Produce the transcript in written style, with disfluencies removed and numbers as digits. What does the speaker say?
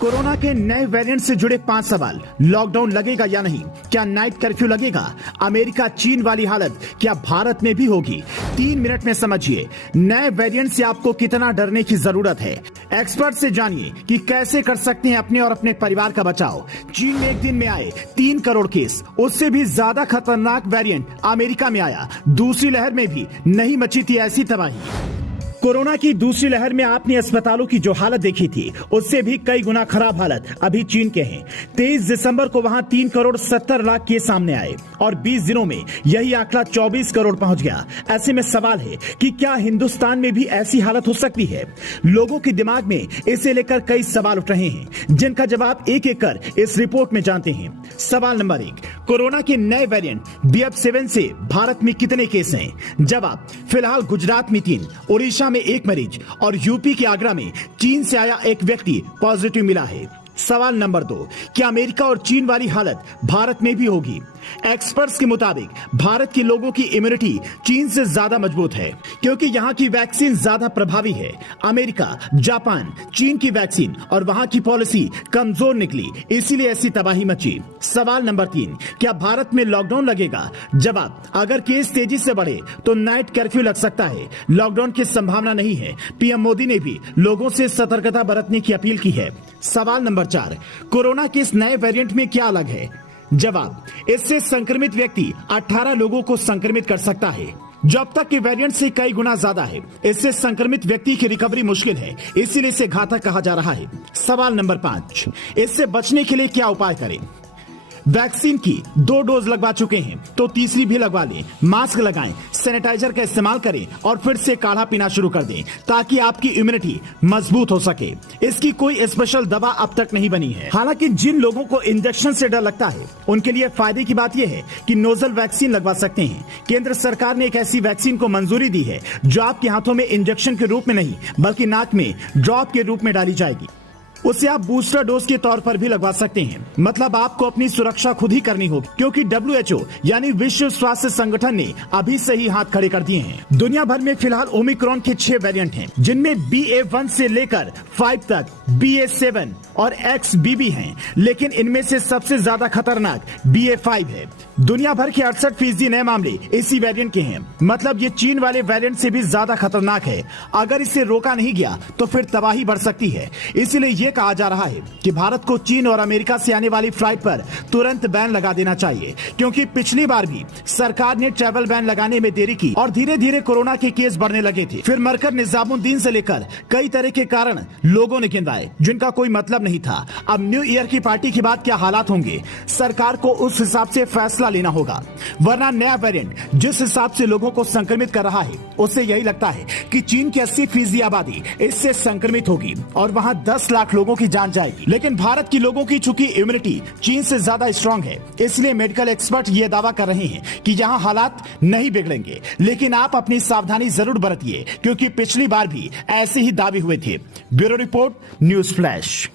Corona के नए variant से जुड़े 5 सवाल। लॉकडाउन लगेगा या नहीं? क्या नाइट कर्फ्यू लगेगा? अमेरिका चीन वाली हालत क्या भारत में भी होगी? 3 मिनट में समझिए नए वेरिएंट से आपको कितना डरने की जरूरत है। एक्सपर्ट से जानिए कि कैसे कर सकते हैं अपने और अपने परिवार का बचाव। चीन में एक दिन में आए 3 करोड़ केस, उससे भी ज्यादा खतरनाक वेरिएंट अमेरिका में आया। दूसरी लहर में भी नहीं मची थी ऐसी तबाही। कोरोना की दूसरी लहर में आपने अस्पतालों की जो हालत देखी थी, उससे भी कई गुना खराब हालत अभी चीन के हैं। 23 दिसंबर को वहां 3 करोड़ 70 लाख केस सामने आए और 20 दिनों में यही आंकड़ा 24 करोड़ पहुंच गया। ऐसे में सवाल है कि क्या हिंदुस्तान में भी ऐसी हालत हो सकती है? लोगों के दिमाग में इसे लेकर कई सवाल उठ रहे हैं, जिनका जवाब एक एक कर इस रिपोर्ट में जानते हैं। सवाल नंबर 1, कोरोना के नए वेरिएंट BF7 से भारत में कितने केस हैं? जवाब, फिलहाल गुजरात में 3, ओडिशा में 1 मरीज और यूपी के आगरा में चीन से आया एक व्यक्ति पॉजिटिव मिला है। सवाल नंबर 2, क्या अमेरिका और चीन वाली हालत भारत में भी होगी? एक्सपर्ट्स के मुताबिक भारत के लोगों की इम्यूनिटी चीन से ज्यादा मजबूत है, क्योंकि यहाँ की वैक्सीन ज्यादा प्रभावी है। अमेरिका, जापान, चीन की वैक्सीन और वहाँ की पॉलिसी कमजोर निकली, इसीलिए ऐसी तबाही मची। सवाल नंबर 3, क्या भारत में लॉकडाउन लगेगा? जवाब, अगर केस तेजी से बढ़े तो नाइट कर्फ्यू लग सकता है। लॉकडाउन की संभावना नहीं है। पीएम मोदी ने भी लोगों से सतर्कता बरतने की अपील की है। सवाल नंबर 4, कोरोना के इस नए वेरिएंट में क्या अलग है? जवाब, इससे संक्रमित व्यक्ति 18 लोगों को संक्रमित कर सकता है, जो अब तक के वेरिएंट से कई गुना ज्यादा है। इससे संक्रमित व्यक्ति की रिकवरी मुश्किल है, इसीलिए इसे घातक कहा जा रहा है। सवाल नंबर 5, इससे बचने के लिए क्या उपाय करें? वैक्सीन की 2 डोज लगवा चुके हैं तो तीसरी भी लगवा लें। मास्क लगाएं, सैनिटाइजर का इस्तेमाल करें और फिर से काढ़ा पीना शुरू कर दें, ताकि आपकी इम्यूनिटी मजबूत हो सके। इसकी कोई स्पेशल दवा अब तक नहीं बनी है। हालांकि जिन लोगों को इंजेक्शन से डर लगता है, उनके लिए फायदे की बात यह है कि नोजल वैक्सीन लगवा सकते हैं। केंद्र सरकार ने एक ऐसी वैक्सीन को मंजूरी दी है जो आपके हाथों में इंजेक्शन के रूप में नहीं, बल्कि नाक में ड्रॉप के रूप में डाली जाएगी। उसे आप बूस्टर डोज के तौर पर भी लगवा सकते हैं। मतलब आपको अपनी सुरक्षा खुद ही करनी होगी, क्योंकि WHO यानी विश्व स्वास्थ्य संगठन ने अभी से ही हाथ खड़े कर दिए हैं। दुनिया भर में फिलहाल ओमिक्रॉन के 6 वेरिएंट हैं, जिनमें BA1 से लेकर 5 तक BA7 और XBB हैं, लेकिन इनमें से सबसे ज्यादा खतरनाक BA5 है। दुनिया भर के 68% नए मामले इसी वेरिएंट के हैं। मतलब ये चीन वाले वेरिएंट से भी ज्यादा खतरनाक है। अगर इसे रोका नहीं गया तो फिर तबाही बढ़ सकती है। इसीलिए ये कहा जा रहा है कि भारत को चीन और अमेरिका से आने वाली फ्लाइट पर तुरंत बैन लगा देना चाहिए, क्योंकि पिछली बार भी सरकार ने ट्रैवल बैन लगाने में देरी की और धीरे धीरे कोरोना के केस बढ़ने लगे थे। फिर मरकर निजामुद्दीन से लेकर कई तरह के कारण लोगों ने गिनवाए, जिनका कोई मतलब नहीं था। अब न्यू ईयर की पार्टी के बाद क्या हालात होंगे, सरकार को उस हिसाब से फैसला लेना होगा। वरना नया वेरिएंट जिस हिसाब से लोगों को संक्रमित कर रहा है, उससे यही लगता है कि चीन की 80% आबादी इससे संक्रमित होगी और वहां 10 लाख लोगों की जान जाएगी। लेकिन भारत की लोगों की चूंकि इम्यूनिटी चीन से ज्यादा स्ट्रांग है, इसलिए मेडिकल एक्सपर्ट ये दावा कर रहे हैं कि यहाँ हालात नहीं बिगड़ेंगे। लेकिन आप अपनी सावधानी जरूर बरतिए, क्योंकि पिछली बार भी ऐसे ही दावे हुए थे। Bureau report, news flash.